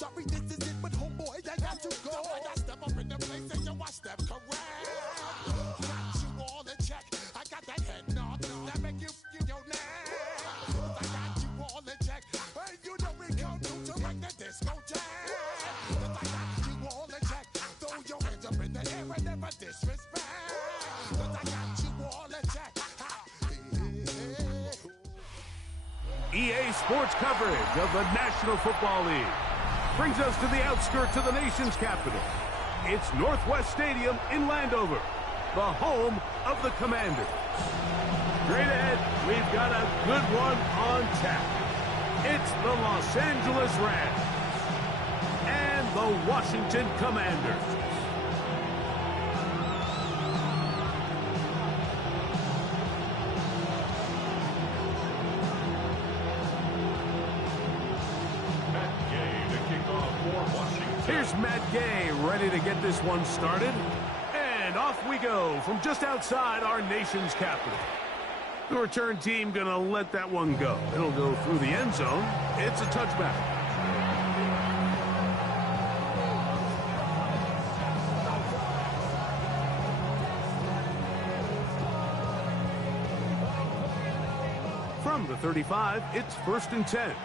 Sorry, this is it, but homeboy, I got to go. I step up in the place and yo, I step correct. Got you all in check. I got that head nod that make you your neck. I got you all in check. Hey, you know we come to like the disco jack. I got you all in check. Throw your hands up in the air and never disrespect. I got you all in check. EA Sports coverage of the National Football League brings us to the outskirts of the nation's capital. It's Northwest Stadium in Landover, the home of the Commanders. Straight ahead, we've got a good one on tap. It's the Los Angeles Rams and the Washington Commanders. Here's Matt Gay ready to get this one started. And off we go from just outside our nation's capital. The return team gonna let that one go. It'll go through the end zone. It's a touchback. From the 35, it's 1st and 10.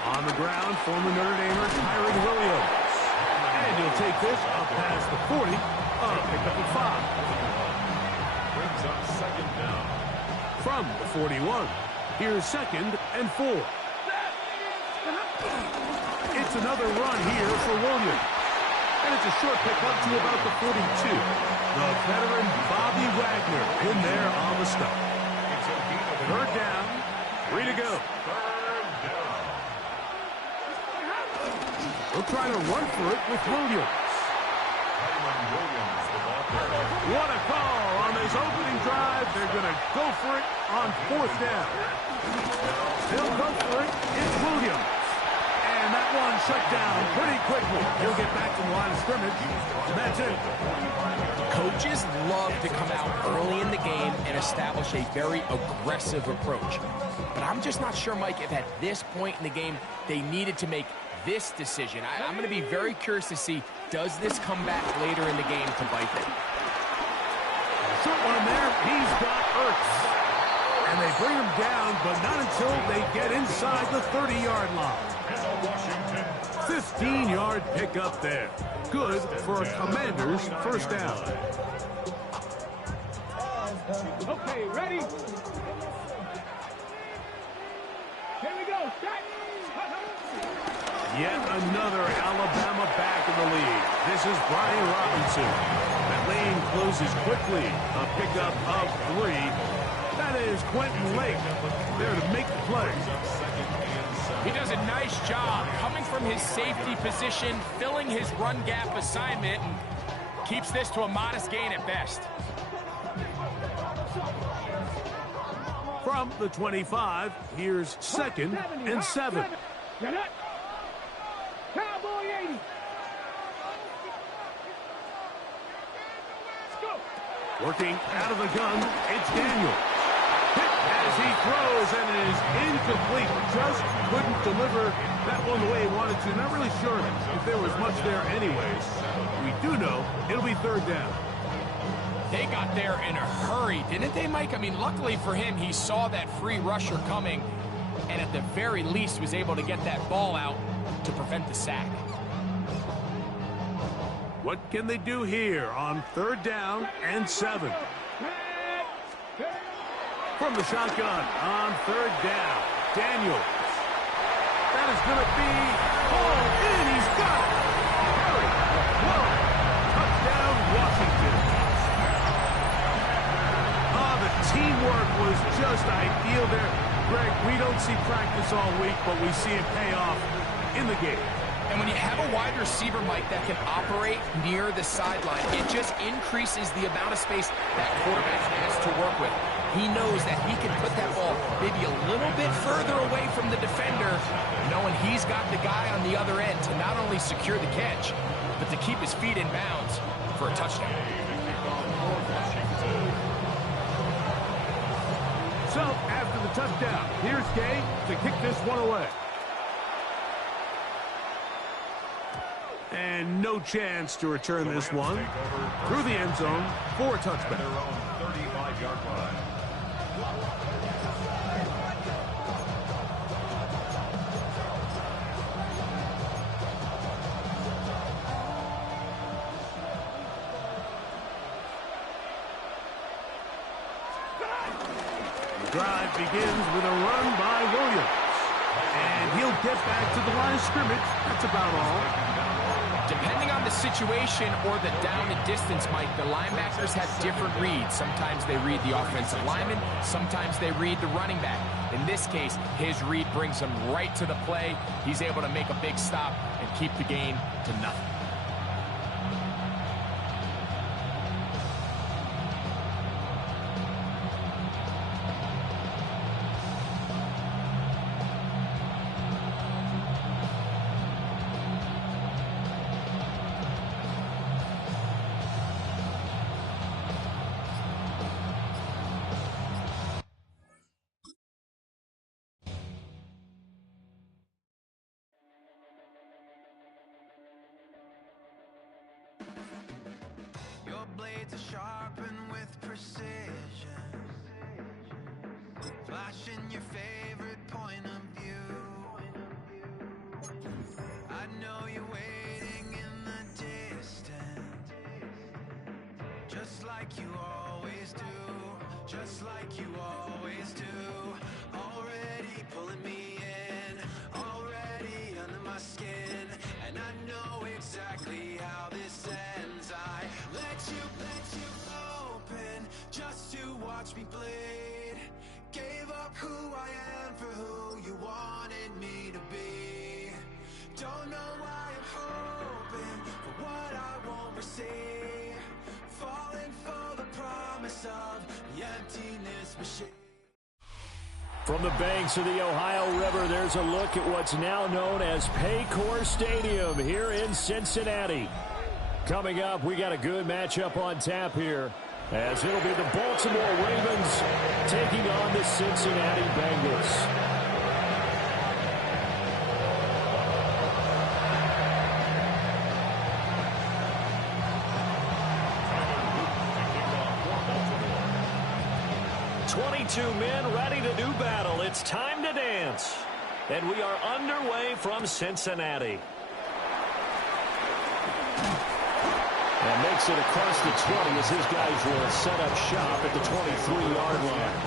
On the ground, former Notre Damer Tyrone Williams. And he'll take this up past the 40. Pick up at 5. Brings up 2nd down. From the 41, here's 2nd and 4. It's another run here for Williams. And it's a short pickup to about the 42. The veteran Bobby Wagner in there on the stop. 3rd down, 3 to go. They'll try to run for it with Williams. What a call on this opening drive. They're going to go for it on 4th down. They'll go for it. It's Williams. And that one shut down pretty quickly. He'll get back to the line of scrimmage. That's it. Coaches love to come out early in the game and establish a very aggressive approach. But I'm just not sure, Mike, if at this point in the game they needed to make this decision. I'm going to be very curious to see, does this come back later in the game to bite them? Short one there. He's got Ertz. And they bring him down, but not until they get inside the 30-yard line. 15-yard pickup there. Good for a Commander's 1st down. Okay, ready? Here we go. Start. Yet another Alabama back in the lead. This is Brian Robinson. That lane closes quickly. A pickup of 3. That is Quentin Lake there to make the play. He does a nice job coming from his safety position, filling his run gap assignment, and keeps this to a modest gain at best. From the 25, here's 2nd and 7. Cowboy 80. Let's go. Working out of the gun, it's Daniel. Hit as he throws and it is incomplete. Just couldn't deliver that one the way he wanted to. Not really sure if there was much there anyways. We do know it'll be 3rd down. They got there in a hurry, didn't they, Mike? I mean, luckily for him, he saw that free rusher coming and at the very least was able to get that ball out to prevent the sack. What can they do here on 3rd down and 7? From the shotgun on 3rd down, Daniels. That is going to be hauled in. He's got it. Hurry. Whoa. Touchdown, Washington. Oh, the teamwork was just ideal there. Greg, we don't see practice all week, but we see it pay off in the game. And when you have a wide receiver, Mike, that can operate near the sideline, it just increases the amount of space that quarterback has to work with. He knows that he can put that ball maybe a little bit further away from the defender, knowing he's got the guy on the other end to not only secure the catch, but to keep his feet in bounds for a touchdown. So, after the touchdown, here's Gay to kick this one away. And no chance to return this one through the end zone for a touchback. Their own 35-yard line. The drive begins with a run by Williams. And he'll get back to the line of scrimmage. That's about all. Depending on the situation or the down and distance, Mike, the linebackers have different reads. Sometimes they read the offensive lineman. Sometimes they read the running back. In this case, his read brings him right to the play. He's able to make a big stop and keep the gain to nothing. Blades are sharpened with precision, flashing your favorite point of view. I know you're waiting in the distance, just like you always do, just like you always do. Already pulling me in, already under my skin, and I know exactly how this ends. I let you open just to watch me bleed. Gave up who I am for who you wanted me to be. Don't know why I'm hoping for what I won't receive. Falling for the promise of the emptiness machine. From the banks of the Ohio River, there's a look at what's now known as Paycor Stadium here in Cincinnati. Coming up, we got a good matchup on tap here, as it'll be the Baltimore Ravens taking on the Cincinnati Bengals. Two men ready to do battle. It's time to dance. And we are underway from Cincinnati. And makes it across the 20 as his guys will set up shop at the 23-yard line.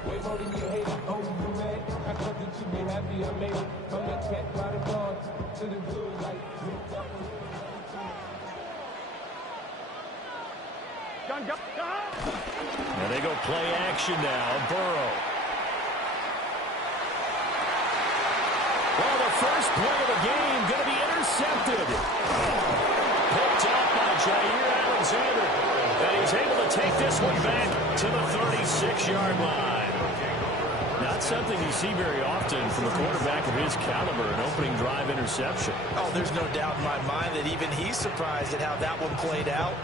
Way more than you hate it, oh you mad? I thought that you be happy I made it. From the cat by the bar to the blue light. And they go play action now. Burrow. Well, the first play of the game going to be intercepted. Picked up by Jair Alexander. And he's able to take this one back to the 36-yard line. Not something you see very often from a quarterback of his caliber, an opening drive interception. Oh, there's no doubt in my mind that even he's surprised at how that one played out.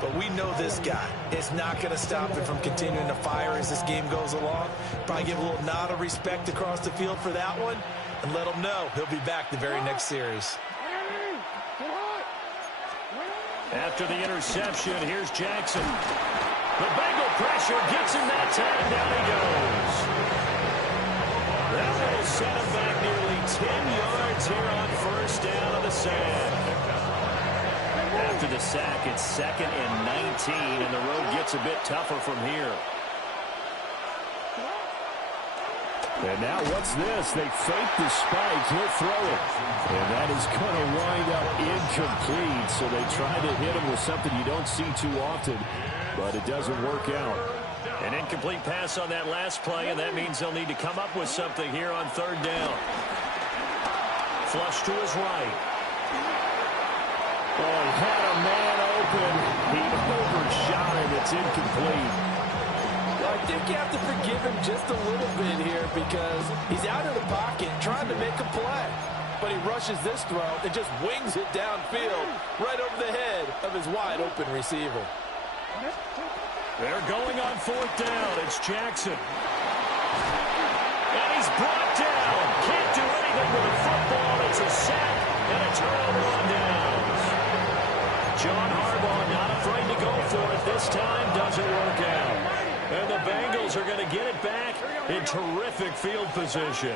But we know this guy is not going to stop him from continuing to fire as this game goes along. Probably give a little nod of respect across the field for that one and let him know he'll be back the very next series. After the interception, here's Jackson. The Bengal pressure gets him that time. Down he goes. That will set him back nearly 10 yards here on first down of the sack. After the sack, it's 2nd and 19, and the road gets a bit tougher from here. And now what's this? They fake the spike. He'll throw it. And that is going to wind up incomplete. So they try to hit him with something you don't see too often, but it doesn't work out. An incomplete pass on that last play, and that means they'll need to come up with something here on third down. Flush to his right. Oh, he had a man open. He overshot him. It's incomplete. I think you have to forgive him just a little bit here because he's out of the pocket trying to make a play. But he rushes this throw and just wings it downfield right over the head of his wide-open receiver. They're going on fourth down. It's Jackson. And he's brought down. Can't do anything with a football. It's a sack and a turnover on downs. John Harbaugh not afraid to go for it. This time doesn't work out. And the Bengals are going to get it back in terrific field position.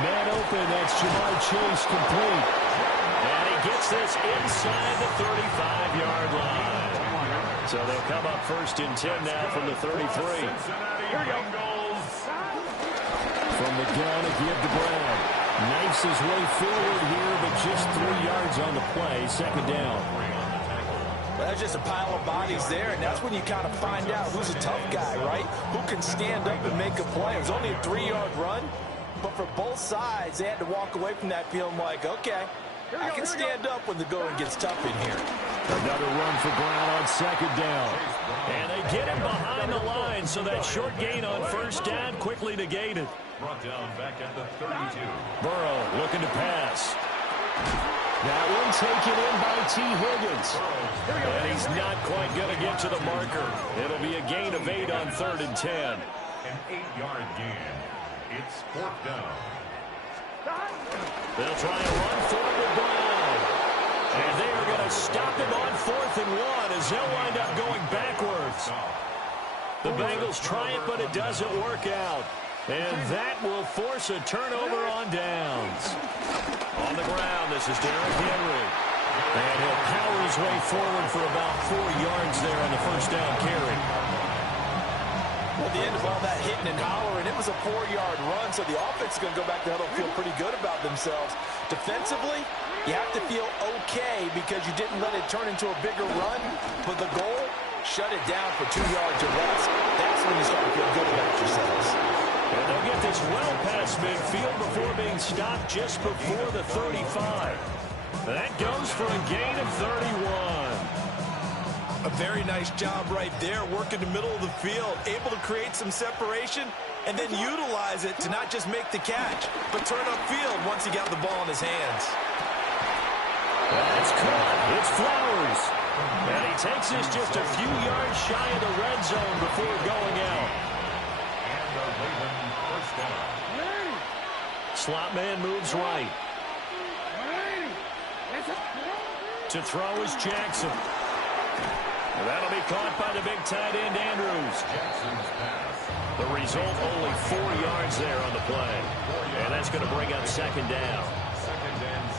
Man open, that's Jamar Chase complete. And he gets this inside the 35-yard line. So they'll come up first and 10 now from the 33. Here we go. From the gun, a give to Brown. Knifes his way forward here, but just 3 yards on the play. Second down. Well, that's just a pile of bodies there, and that's when you kind of find out who's a tough guy, right? Who can stand up and make a play. It was only a 3-yard run, but for both sides, they had to walk away from that feeling like, okay, I can stand up when the going gets tough in here. Another run for Brown on second down. And they get him behind the line, so that short gain on first down quickly negated. Brought down back at the 32. Burrow looking to pass. That one taken in by T. Higgins. And he's not quite going to get to the marker. It'll be a gain of 8 on third and 10. An 8-yard gain. It's fourth down. They'll try and run for it with Brown. And they are going to stop him on fourth and 1 as they'll wind up going backwards. The Bengals try it, but it doesn't work out. And that will force a turnover on downs. On the ground, this is Derrick Henry. And he'll power his way forward for about 4 yards there on the first down carry. Well, at the end of all that hitting and hollering, it was a 4-yard run, so the offense is going to go back to huddle and feel pretty good about themselves. Defensively, you have to feel okay because you didn't let it turn into a bigger run, but the goal, shut it down for 2 yards or less. That's when you start to feel good about yourselves. And they'll get this well past midfield before being stopped just before the 35. That goes for a gain of 31. A very nice job right there, working the middle of the field, able to create some separation, and then utilize it to not just make the catch, but turn upfield once he got the ball in his hands. That's caught. It's Flowers. And he takes this just a few yards shy of the red zone before going out. And the Ravens first down. Slot man moves right. To throw is Jackson. And that'll be caught by the big tight end, Andrews. Jackson's pass. The result, only 4 yards there on the play. And that's going to bring up second down.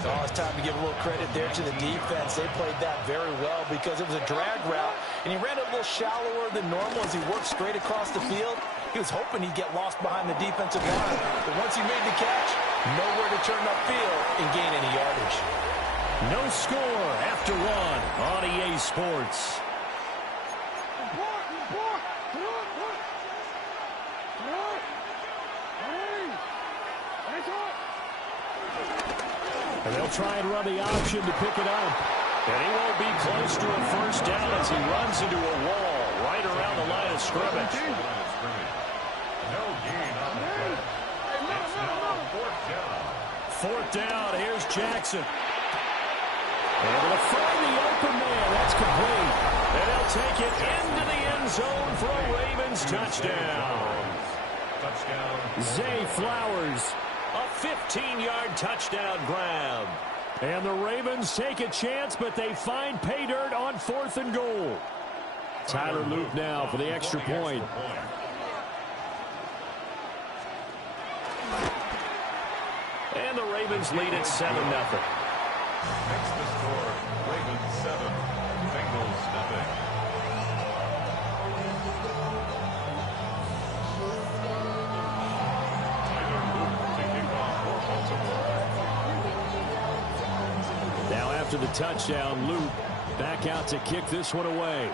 Oh, it's time to give a little credit there to the defense. They played that very well because it was a drag route, and he ran a little shallower than normal as he worked straight across the field. He was hoping he'd get lost behind the defensive line, but once he made the catch, nowhere to turn upfield and gain any yardage. No score after one on EA Sports. And they'll try and run the option to pick it up. And he won't be close to a first down as he runs into a wall right around the line of scrimmage. No gain on the play. It's now fourth down. Fourth down, here's Jackson. Able to find the open man, that's complete. And they'll take it into the end zone for a Ravens touchdown. Touchdown. Zay Flowers. A 15-yard touchdown grab. And the Ravens take a chance, but they find pay dirt on fourth and goal. Tyler Luke now for the extra point. And the Ravens lead at 7-0. Next to score, Ravens 7, Bengals nothing. after the touchdown. Luke back out to kick this one away.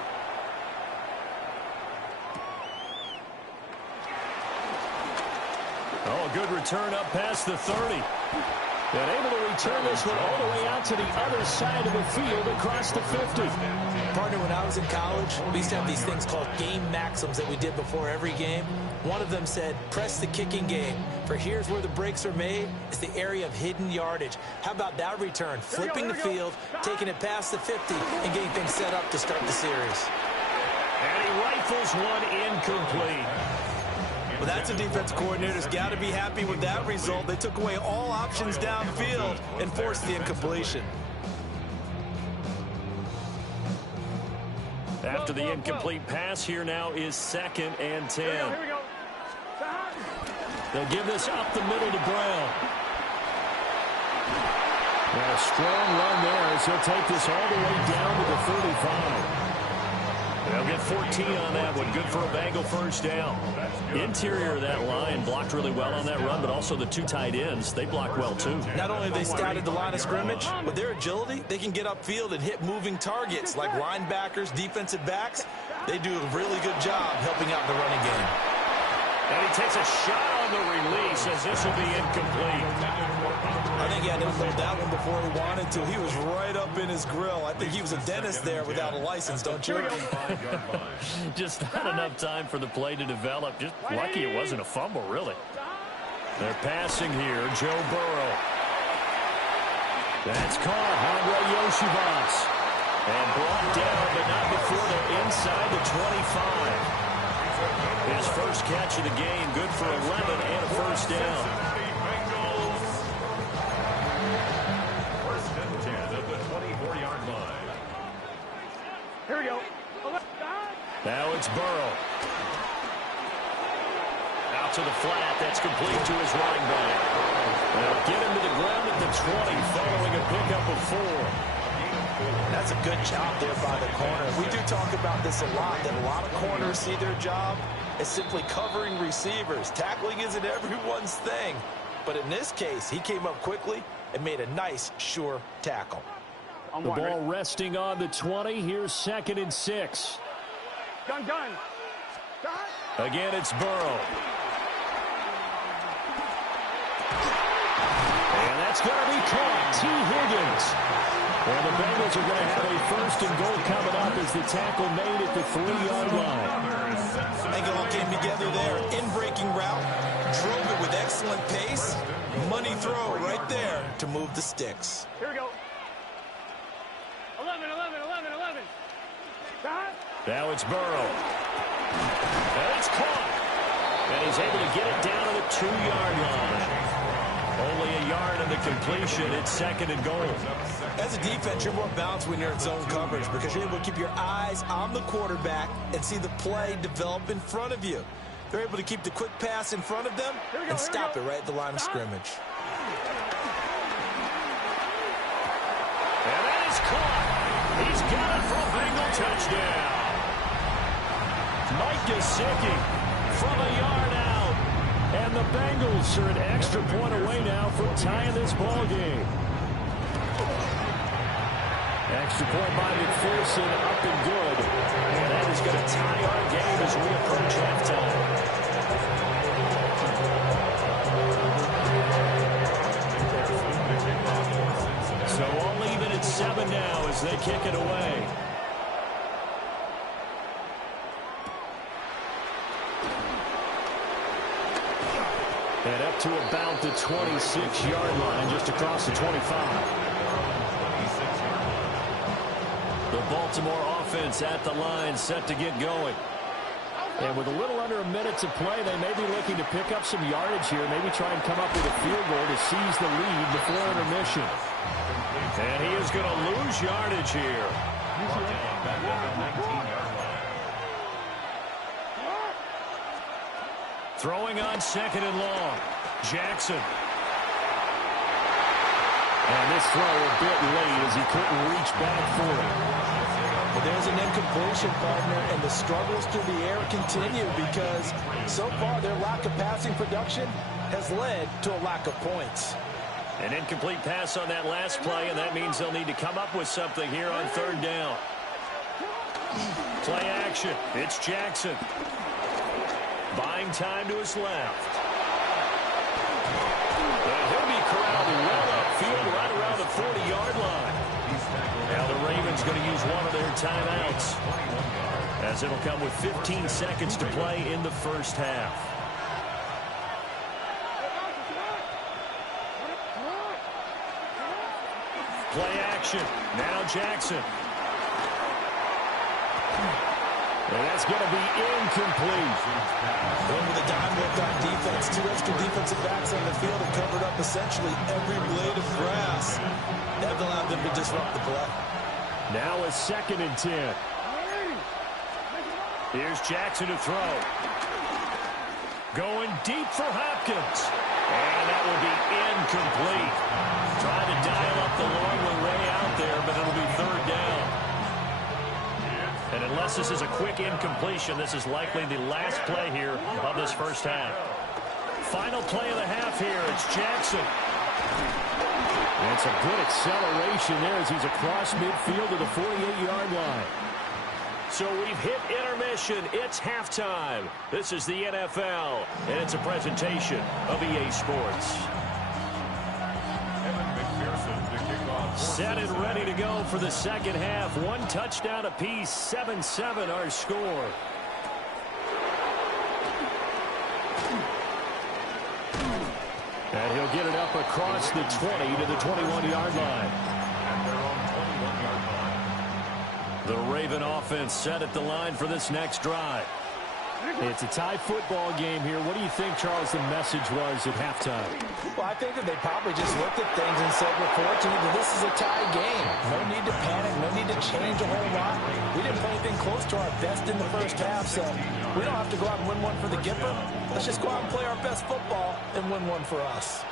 Oh, a good return up past the 30. And able to return this one all the way out to the other side of the field across the 50. Partner, when I was in college, we used to have these things called game maxims that we did before every game. One of them said, press the kicking game. For here's where the breaks are made. It's the area of hidden yardage. How about that return? Flipping the field, taking it past the 50, and getting things set up to start the series. And he rifles one incomplete. Well, that's a defense coordinator's got to be happy with that result. They took away all options downfield and forced the incompletion. After the incomplete pass, here now is 2nd and 10. Here we go. They'll give this up the middle to Brown. And a strong run there as he'll take this all the way down to the 35. They'll get 14 on that one. Good for a Bengal first down. Interior of that line blocked really well on that run, but also the 2 tight ends, they blocked well too. Not only have they scouted the line of scrimmage, with their agility, they can get upfield and hit moving targets like linebackers, defensive backs. They do a really good job helping out the running game. And he takes a shot on the release as this will be incomplete. I think he had to unload that one before he wanted to. He was right up in his grill. I think he was a dentist there without a license, don't you? Just not enough time for the play to develop. Just lucky it wasn't a fumble, really. They're passing here. Joe Burrow. That's caught. Andre Yoshivas. And brought down, but not before they're inside the 25. His first catch of the game, good for 11 and a first down. First and 10 at the 24-yard line. Here we go. Now it's Burrow. Out to the flat. That's complete to his running back. They'll get him to the ground at the 20 following a pickup of 4. That's a good job there by the corner. We do talk about this a lot, that a lot of corners see their job as simply covering receivers. Tackling isn't everyone's thing. But in this case, he came up quickly and made a nice, sure tackle. The ball resting on the 20. Here's 2nd and 6. Done. Again, it's Burrow. And that's going to be caught. T. Higgins. And the Bengals are going to have a 1st and goal coming up as the tackle made at the 3-yard line. I think it all came together there. In-breaking route, drove it with excellent pace. Money throw right there to move the sticks. Here we go. 11. Now it's Burrow. And it's caught. And he's able to get it down to the 2-yard line. Only a yard in the completion. It's 2nd and goal. As a defense, you're more balanced when you're in zone coverage because you're able to keep your eyes on the quarterback and see the play develop in front of you. They're able to keep the quick pass in front of them and stop it right at the line of scrimmage. And that is caught. He's got it for a Bengal touchdown. Mike Gesicki from a yard out. And the Bengals are an extra point away now from tying this ball game. Extra point by McPherson, up and good. And that is going to tie our game as we approach halftime. So all even at 7 now as they kick it away. And up to about the 26-yard line, just across the 25. The Baltimore offense at the line, set to get going. And with a little under a minute to play, they may be looking to pick up some yardage here, maybe try and come up with a field goal to seize the lead before intermission. And he is going to lose yardage here. Throwing on 2nd and long. Jackson. And this throw a bit late as he couldn't reach back for it. Well, there's an incompletion, partner, and the struggles through the air continue because so far their lack of passing production has led to a lack of points. An incomplete pass on that last play, and that means they'll need to come up with something here on third down. Play action. It's Jackson. Buying time to his left. And he'll be corralled well upfield right around the 40-yard line. Now the Ravens going to use one of their timeouts, as it'll come with 15 seconds to play in the first half. Play action. Now Jackson. And that's going to be incomplete. Going with a dime work on defense. 2 extra defensive backs on the field and covered up essentially every blade of grass. That allowed them to disrupt the play. Now a 2nd and 10. Here's Jackson to throw. Going deep for Hopkins. And that will be incomplete. Trying to dial up the long way out there, but it'll be third down. And unless this is a quick incompletion, this is likely the last play here of this first half. Final play of the half here. It's Jackson. And it's a good acceleration there as he's across midfield to the 48-yard line. So we've hit intermission. It's halftime. This is the NFL, and it's a presentation of EA Sports. Set and ready to go for the second half. 1 touchdown apiece, 7-7 our score. And he'll get it up across the 20 to the 21-yard line. The Raven offense set at the line for this next drive. It's a tie football game here. What do you think, Charles, the message was at halftime? Well, I think that they probably just looked at things and said, we're fortunate that this is a tie game. No need to panic. No need to change a whole lot. We didn't play anything close to our best in the first half, so we don't have to go out and win one for the Gipper. Let's just go out and play our best football and win one for us.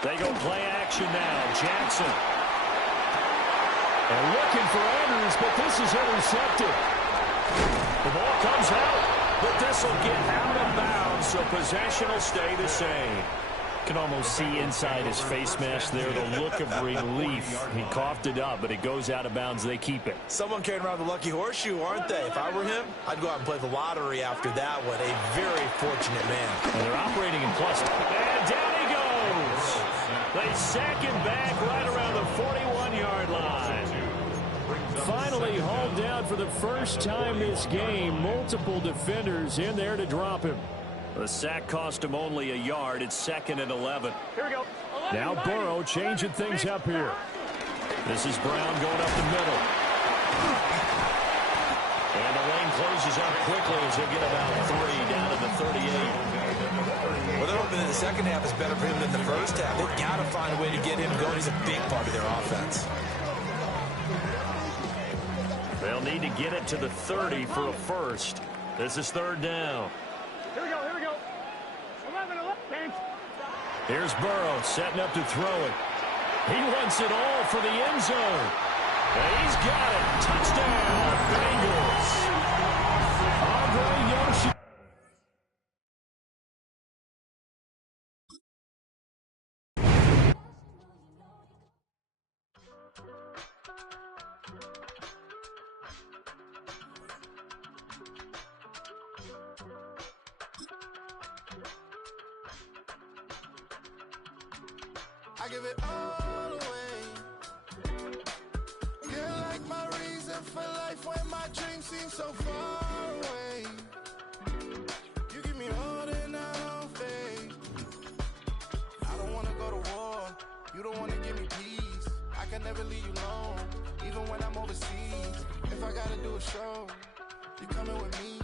They go play action now. Jackson. And looking for Andrews, but this is intercepted. The ball comes out, but this will get out of bounds, so possession will stay the same. Can almost see inside his face mask there the look of relief. He coughed it up, but it goes out of bounds. They keep it. Someone carrying around the lucky horseshoe, aren't they? If I were him, I'd go out and play the lottery after that one. A very fortunate man. And they're operating in plus. And down he goes. They sack him back right around the 41-yard line. Finally hauled down for the first time this game. Multiple defenders in there to drop him. The sack cost him only a yard. It's 2nd and 11. Here we go. Now Burrow changing things up here. This is Brown going up the middle. And the lane closes up quickly as he'll get about 3 down to the 38. Well, they're hoping that the second half is better for him than the first half. They've got to find a way to get him going. He's a big part of their offense. They'll need to get it to the 30 for a first. This is third down. Here we go, here we go. 11. Here's Burrow setting up to throw it. He wants it all for the end zone. And he's got it. Touchdown, Bengals. Andre Yoshi. I give it all away. You're like my reason for life when my dreams seem so far away. You give me more than I don't fade. I don't wanna go to war. You don't wanna give me peace. I can never leave you alone, even when I'm overseas. If I gotta do a show, you coming with me.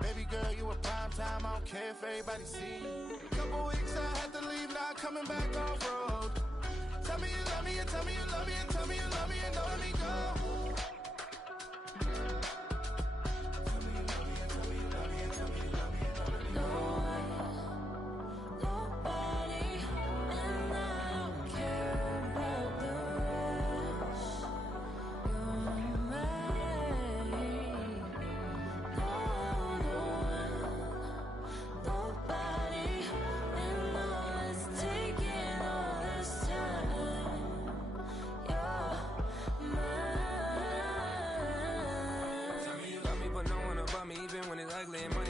Baby girl, you a prime time. I don't care if everybody see. Couple weeks I had to leave, now coming back off road. Tell me you love me, and tell me you love me, and tell me you love me, and don't let me go. Tell me you love me, and tell me you love me, and tell me you love me, and don't let me go. Nobody, and I don't care about the rest. You're mine. No, nobody, and I man.